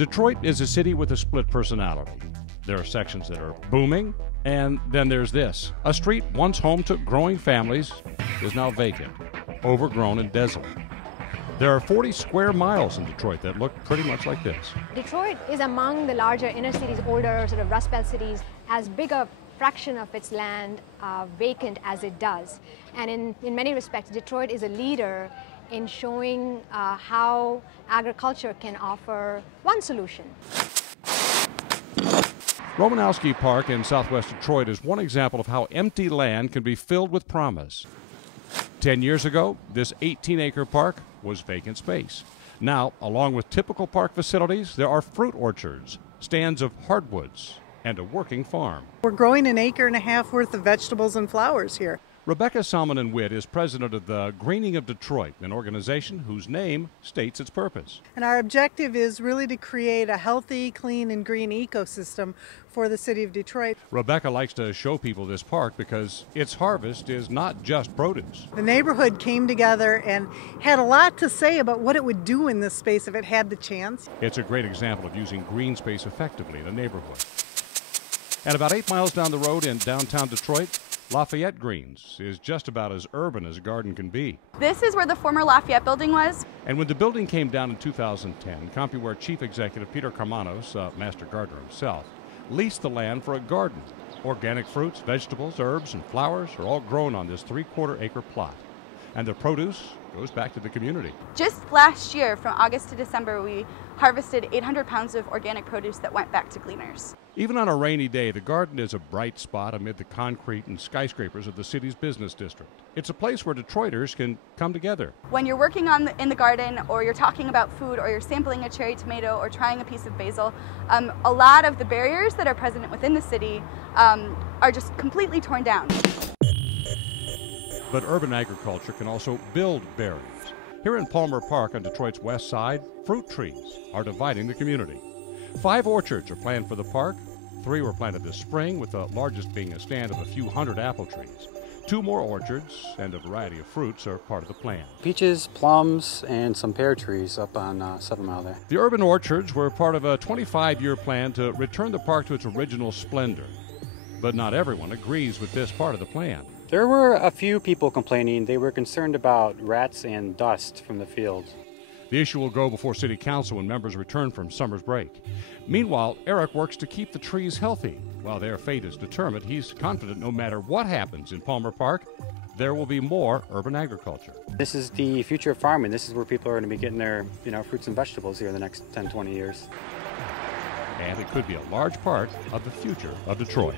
Detroit is a city with a split personality. There are sections that are booming, and then there's this. A street once home to growing families is now vacant, overgrown and desolate. There are 40 square miles in Detroit that look pretty much like this. Detroit is among the larger inner cities, older sort of Rust Belt cities, as big a fraction of its land vacant as it does. And in many respects, Detroit is a leader in showing how agriculture can offer one solution. Romanowski Park in southwest Detroit is one example of how empty land can be filled with promise. 10 years ago, this 18-acre park was vacant space. Now, along with typical park facilities, there are fruit orchards, stands of hardwoods, and a working farm. We're growing 1.5 acres worth of vegetables and flowers here. Rebecca Salmon and Witt is president of the Greening of Detroit, an organization whose name states its purpose. And our objective is really to create a healthy, clean, and green ecosystem for the city of Detroit. Rebecca likes to show people this park because its harvest is not just produce. The neighborhood came together and had a lot to say about what it would do in this space if it had the chance. It's a great example of using green space effectively in a neighborhood. And about 8 miles down the road in downtown Detroit, Lafayette Greens is just about as urban as a garden can be. This is where the former Lafayette building was. And when the building came down in 2010, CompuWare chief executive Peter Carmanos, master gardener himself, leased the land for a garden. Organic fruits, vegetables, herbs, and flowers are all grown on this 3/4 acre plot. And the produce goes back to the community. Just last year, from August to December, we harvested 800 pounds of organic produce that went back to gleaners. Even on a rainy day, the garden is a bright spot amid the concrete and skyscrapers of the city's business district. It's a place where Detroiters can come together. When you're working in the garden, or you're talking about food, or you're sampling a cherry tomato, or trying a piece of basil, a lot of the barriers that are present within the city are just completely torn down. But urban agriculture can also build barriers. Here in Palmer Park on Detroit's west side, fruit trees are dividing the community. 5 orchards are planned for the park. 3 were planted this spring, with the largest being a stand of a few hundred apple trees. 2 more orchards and a variety of fruits are part of the plan. Peaches, plums, and some pear trees up on 7 Mile there. The urban orchards were part of a 25-year plan to return the park to its original splendor. But not everyone agrees with this part of the plan. There were a few people complaining. They were concerned about rats and dust from the fields. The issue will go before City Council when members return from summer's break. Meanwhile, Eric works to keep the trees healthy. While their fate is determined, he's confident no matter what happens in Palmer Park, there will be more urban agriculture. This is the future of farming. This is where people are going to be getting their fruits and vegetables here in the next 10, 20 years. And it could be a large part of the future of Detroit.